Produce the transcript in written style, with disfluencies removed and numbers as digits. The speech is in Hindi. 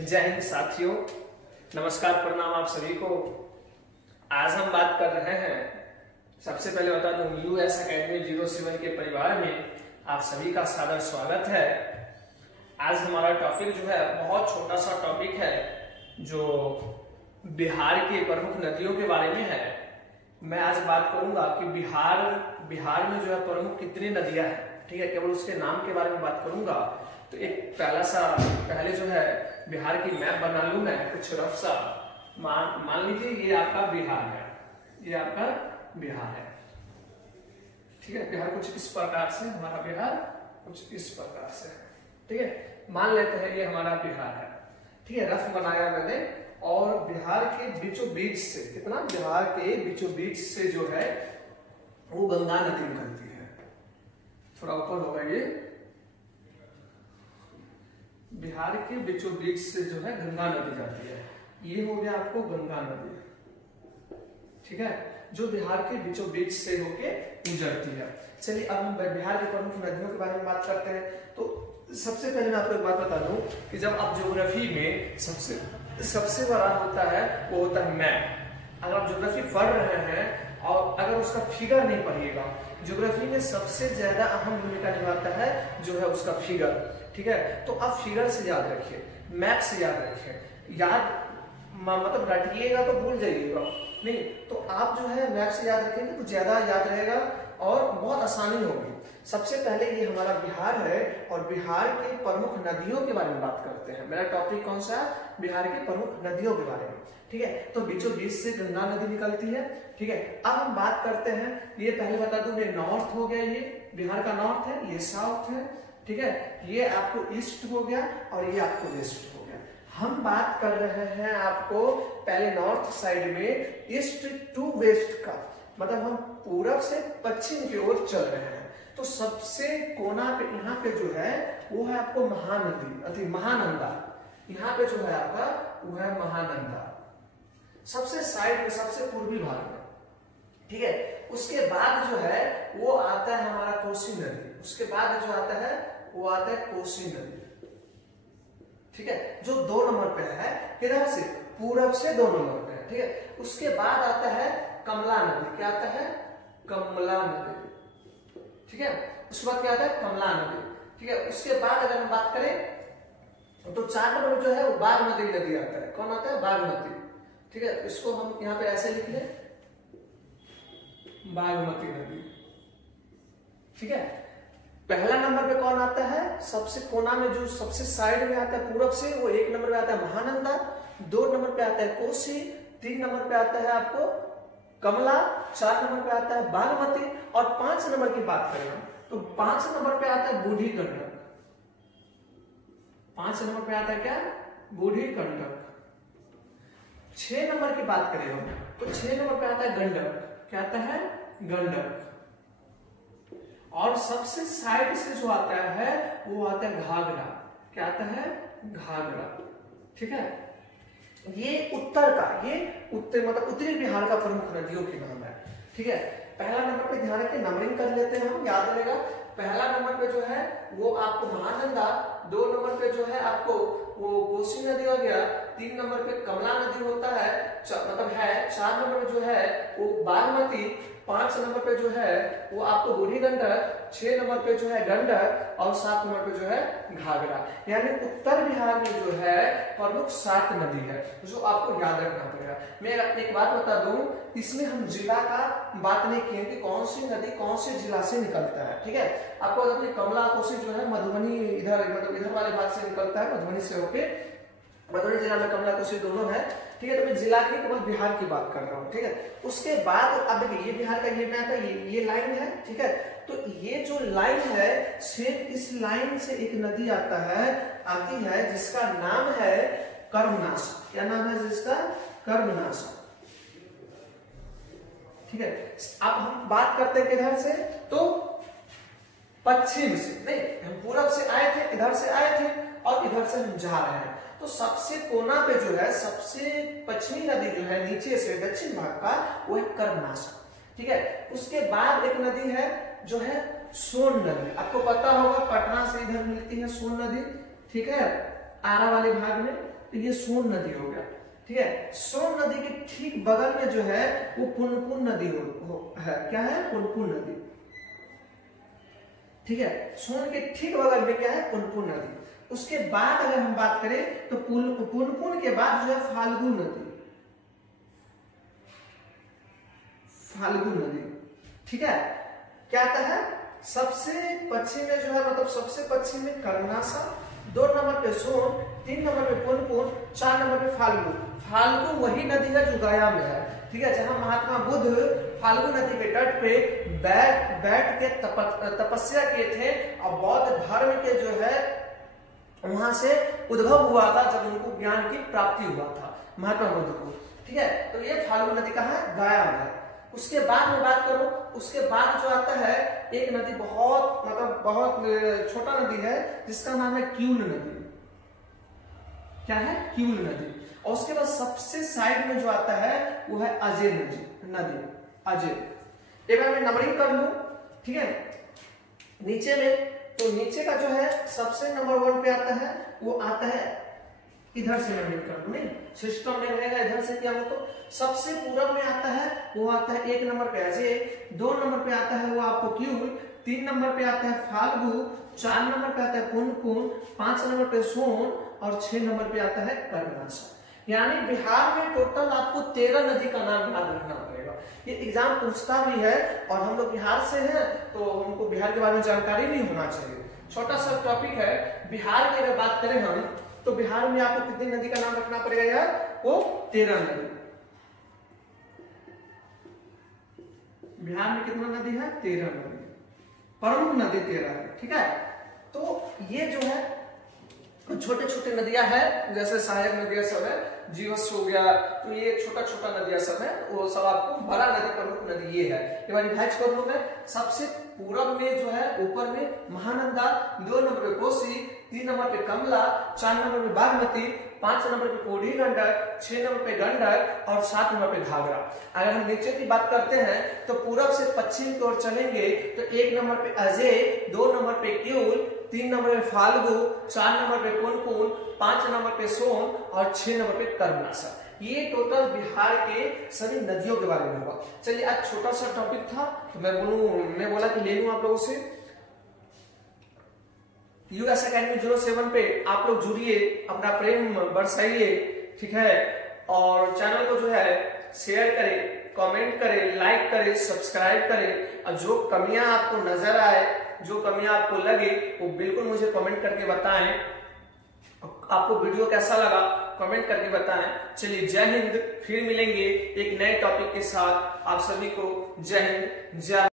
जय हिंद साथियों, नमस्कार, प्रणाम आप सभी को। आज हम बात कर रहे हैं, सबसे पहले बता दूं, यूएस एकेडमी 07 के परिवार में आप सभी का सादर स्वागत है। आज हमारा टॉपिक जो है बहुत छोटा सा टॉपिक है, जो बिहार की प्रमुख नदियों के बारे में है। मैं आज बात करूंगा कि बिहार में जो है प्रमुख कितनी नदियां हैं, ठीक है। केवल उसके नाम के बारे में बात करूंगा। तो एक पहले जो है बिहार की मैप बना लूं मैं, कुछ रफ सा। मान लीजिए ये आपका बिहार है, ये आपका बिहार है, ठीक है। बिहार कुछ इस प्रकार से, हमारा बिहार कुछ इस प्रकार से, ठीक है। मान लेते हैं ये हमारा बिहार है, ठीक है। रफ बनाया मैंने। और बिहार के बीचों बीच से, कितना, बिहार के बीचों बीच से जो है वो गंगा नदी निकलती है। थोड़ा ऊपर होगा ये, बिहार के बीचों बीच से जो है गंगा नदी जाती है। ये हो गया आपको गंगा नदी, ठीक है, जो बिहार के बीचों बीच से होके गुजरती है। चलिए अब हम बिहार की प्रमुख नदियों के बारे में बात करते हैं। तो सबसे पहले मैं आपको एक बात बता दूं कि जब आप ज्योग्राफी में सबसे बड़ा होता है वो होता है मैप। अगर आप ज्योग्राफी पढ़ रहे हैं और अगर उसका फिगर नहीं पढ़िएगा, ज्योग्राफी में सबसे ज्यादा अहम भूमिका निभाता है जो है उसका फिगर, ठीक है। तो आप फिगर से याद रखिए, मैप से याद रखिए। मतलब रटिएगा तो भूल जाइएगा नहीं, तो आप जो है मैप से याद रखेंगे तो ज्यादा याद रहेगा और बहुत आसानी होगी। सबसे पहले ये हमारा बिहार है और बिहार की प्रमुख नदियों के बारे में बात करते हैं। मेरा टॉपिक कौन सा है? बिहार की प्रमुख नदियों के बारे में, ठीक है। तो बीचों बीच से गंगा नदी निकलती है, ठीक है। अब हम बात करते हैं, ये पहले बता दूं, ये नॉर्थ हो गया, ये बिहार का नॉर्थ है, ये साउथ है, ठीक है। ये आपको ईस्ट हो गया और ये आपको वेस्ट हो गया। हम बात कर रहे हैं आपको पहले नॉर्थ साइड में ईस्ट टू वेस्ट का, मतलब हम पूरब से पश्चिम की ओर चल रहे हैं। तो सबसे कोना पे यहाँ पे जो है वो है आपको महानदी, महानंदा। यहाँ पे जो है आपका वो है महानंदा, सबसे साइड में, सबसे पूर्वी भाग में, ठीक है। उसके बाद जो है वो आता है हमारा कोसी नदी। उसके बाद जो आता है वो आता है कोसी नदी, ठीक है, जो 2 नंबर पे है। किधर से? पूरब से 2 नंबर पे है, ठीक है। उसके बाद आता है कमला नदी। क्या आता है? कमला नदी, ठीक है। उसके बाद क्या आता है? कमला नदी, ठीक है। उसके बाद अगर हम बात करें तो 4 नंबर जो है वो बागमती नदी आता है। कौन आता है? बागमती, ठीक है। इसको हम यहाँ पे ऐसे लिख लें, बागमती नदी, ठीक है। पहला नंबर पे कौन आता है? सबसे कोना में जो सबसे साइड में आता है पूरब से, वो 1 नंबर पे आता है महानंदा, 2 नंबर पे आता है कोसी, 3 नंबर पे आता है आपको कमला, 4 नंबर पे आता है बागमती और 5 नंबर की बात करें तो 5 नंबर पे आता है बूढ़ी गंडक। 5 नंबर पे आता है क्या? बूढ़ी गंडक। 6 नंबर की बात करें हम तो 6 नंबर पे आता है गंडक। क्या आता है? गंडक। और सबसे साइड से जो आता है वो आता है घाघरा। क्या आता है? घाघरा, ठीक है। ये उत्तर का, ये मतलब उत्तरी बिहार का प्रमुख नदियों के नाम है, ठीक है। पहला नंबर पे ध्यान रखिए, नंबरिंग कर लेते हैं हम, याद रहेगा। पहला नंबर पे जो है वो आपको महानंदा, 2 नंबर पे जो है आपको वो कोसी नदी हो गया, 3 नंबर पे कमला नदी होता है, मतलब है। 4 नंबर पे जो है वो बागमती, 5 नंबर पे जो है वो आपको बूढ़ी गंडक, 6 नंबर पे जो है गंडक और 7 नंबर पे जो है घाघरा। यानी उत्तर बिहार में जो है प्रमुख 7 नदी है, जो आपको याद रखना पड़ेगा। मैं एक बात बता दूं, इसमें हम जिला का बात नहीं किए कि कौन सी नदी कौन से जिला से निकलता है, ठीक है। आपको बता दें कमला कोसी जो है मधुबनी, इधर मतलब इधर वाले भाग से निकलता है, मधुबनी से होके। मधुबनी जिला में कमला कोसी दोनों है, ठीक है। तो मैं जिला की केवल बिहार की बात कर रहा हूँ, ठीक है। उसके बाद अब देखिए ये बिहार का ये मैप है, ये लाइन है, ठीक है। तो ये जो लाइन है, सिर्फ इस लाइन से एक नदी आती है जिसका नाम है कर्मनाशा। क्या नाम है जिसका? कर्मनाशा, ठीक है। अब हम बात करते हैं किधर से, तो पश्चिम से नहीं, हम पूरब से आए थे, इधर से आए थे और इधर से हम जा रहे हैं। तो सबसे कोना पे जो है सबसे पश्चिमी नदी जो है नीचे से दक्षिण भाग का, वो है कर्मनाशा, ठीक है। उसके बाद एक नदी है जो है सोन नदी। आपको पता होगा पटना से इधर मिलती है सोन नदी, ठीक है, आरा वाले भाग में। तो ये सोन नदी हो गया। ठीक है, सोन नदी के ठीक बगल में जो है वो पुनपुन नदी है। क्या है? पुनपुन नदी। ठीक है, सोन के ठीक बगल में क्या है? पुनपुन नदी। उसके बाद अगर हम बात करें तो पुनपुन के बाद जो है फाल्गु नदी। फाल्गु नदी। ठीक है, क्या आता है? सबसे पश्चिम में जो है मतलब सबसे पश्चिम में कर्मनाशा, 2 नंबर पे सोन, 3 नंबर पे पुनपुन, 4 नंबर पे फाल्गु। फाल्गु वही नदी है जो गया में है। ठीक है, जहां महात्मा बुद्ध फाल्गु नदी के तट पे बैठ के तपस्या किए थे और बौद्ध धर्म के जो है वहां से उद्भव हुआ था, जब उनको ज्ञान की प्राप्ति हुआ था महात्मा बुद्ध को। ठीक है, तो ये फाल्गु नदी कहाँ है? गया में है। उसके बाद में बात करूं, उसके बाद जो आता है एक नदी बहुत मतलब बहुत छोटा नदी है जिसका नाम है क्यूल नदी। क्या है? क्यूल नदी। और उसके बाद सबसे साइड में जो आता है वो है अजय नदी। अजय। एक बार मैं नंबरिंग कर लूं। ठीक है, नीचे में तो नीचे का जो है सबसे नंबर 1 पे आता है वो आता है इधर से नंबर कर दूं, नहीं सिस्टम में रहेगा इधर से क्या हो तो सबसे पूरब में आता है वो आता है 1 नंबर पे अजय, 2 नंबर पे आता है वो आपको क्यूल, 3 नंबर पे आता है फाल्गु, 4 नंबर पे आता है पुनपुन, 5 नंबर पे सोन और 6 नंबर पे आता है कर्मनाशा। यानी बिहार में टोटल आपको 13 नदी का नाम याद रखना पड़ेगा। ये एग्जाम पूछता भी है और हम लोग बिहार से हैं तो हमको बिहार के बारे में जानकारी भी होना चाहिए। छोटा सा टॉपिक है बिहार की। अगर बात करें हम तो बिहार में आपको कितनी नदी का नाम रखना पड़ेगा यार? वो 13 नदी। बिहार में कितना नदी है? 13 नदी। प्रमुख नदी 13 है। ठीक है, तो ये जो है छोटे छोटे नदियां हैं, जैसे सहायक नदियां सब है, जीवस हो गया, तो ये छोटा छोटा नदियां सब है, वो सब आपको बड़ा नदी प्रमुख नदी ये है। एक बार रिवाइज कर लूं मैं। सबसे पूरब में जो है ऊपर में महानंदा, 2 नंबर पे कोसी, 3 नंबर पे कमला, 4 नंबर पे बागमती, 5 नंबर पे कोढ़ी गंडक, 6 नंबर पे गंडक और 7 नंबर पे घाघरा। अगर हम नीचे की बात करते हैं तो पूरब से पश्चिम की ओर चलेंगे तो 1 नंबर पे अजय, 2 नंबर पे क्यूल, 3 नंबर पे फाल्गु, 4 नंबर पे पुनपुन, 5 नंबर पे सोन और 6 नंबर पे कर्मनाशा। ये टोटल बिहार के सभी नदियों के बारे में हुआ। चलिए, आज छोटा सा टॉपिक था तो मैं बोला कि ले लूं आप लोगों से। यूएस अकेडमी 07 पे आप लोग जुड़िए, अपना प्रेम बरसाइए। ठीक है, और चैनल को जो है शेयर करें, कमेंट करें, लाइक करें, सब्सक्राइब करें। और जो कमियां आपको नजर आए, जो कमियां आपको लगे वो बिल्कुल मुझे कमेंट करके बताएं। आपको वीडियो कैसा लगा कमेंट करके बताएं। चलिए, जय हिंद। फिर मिलेंगे एक नए टॉपिक के साथ। आप सभी को जय हिंद, जय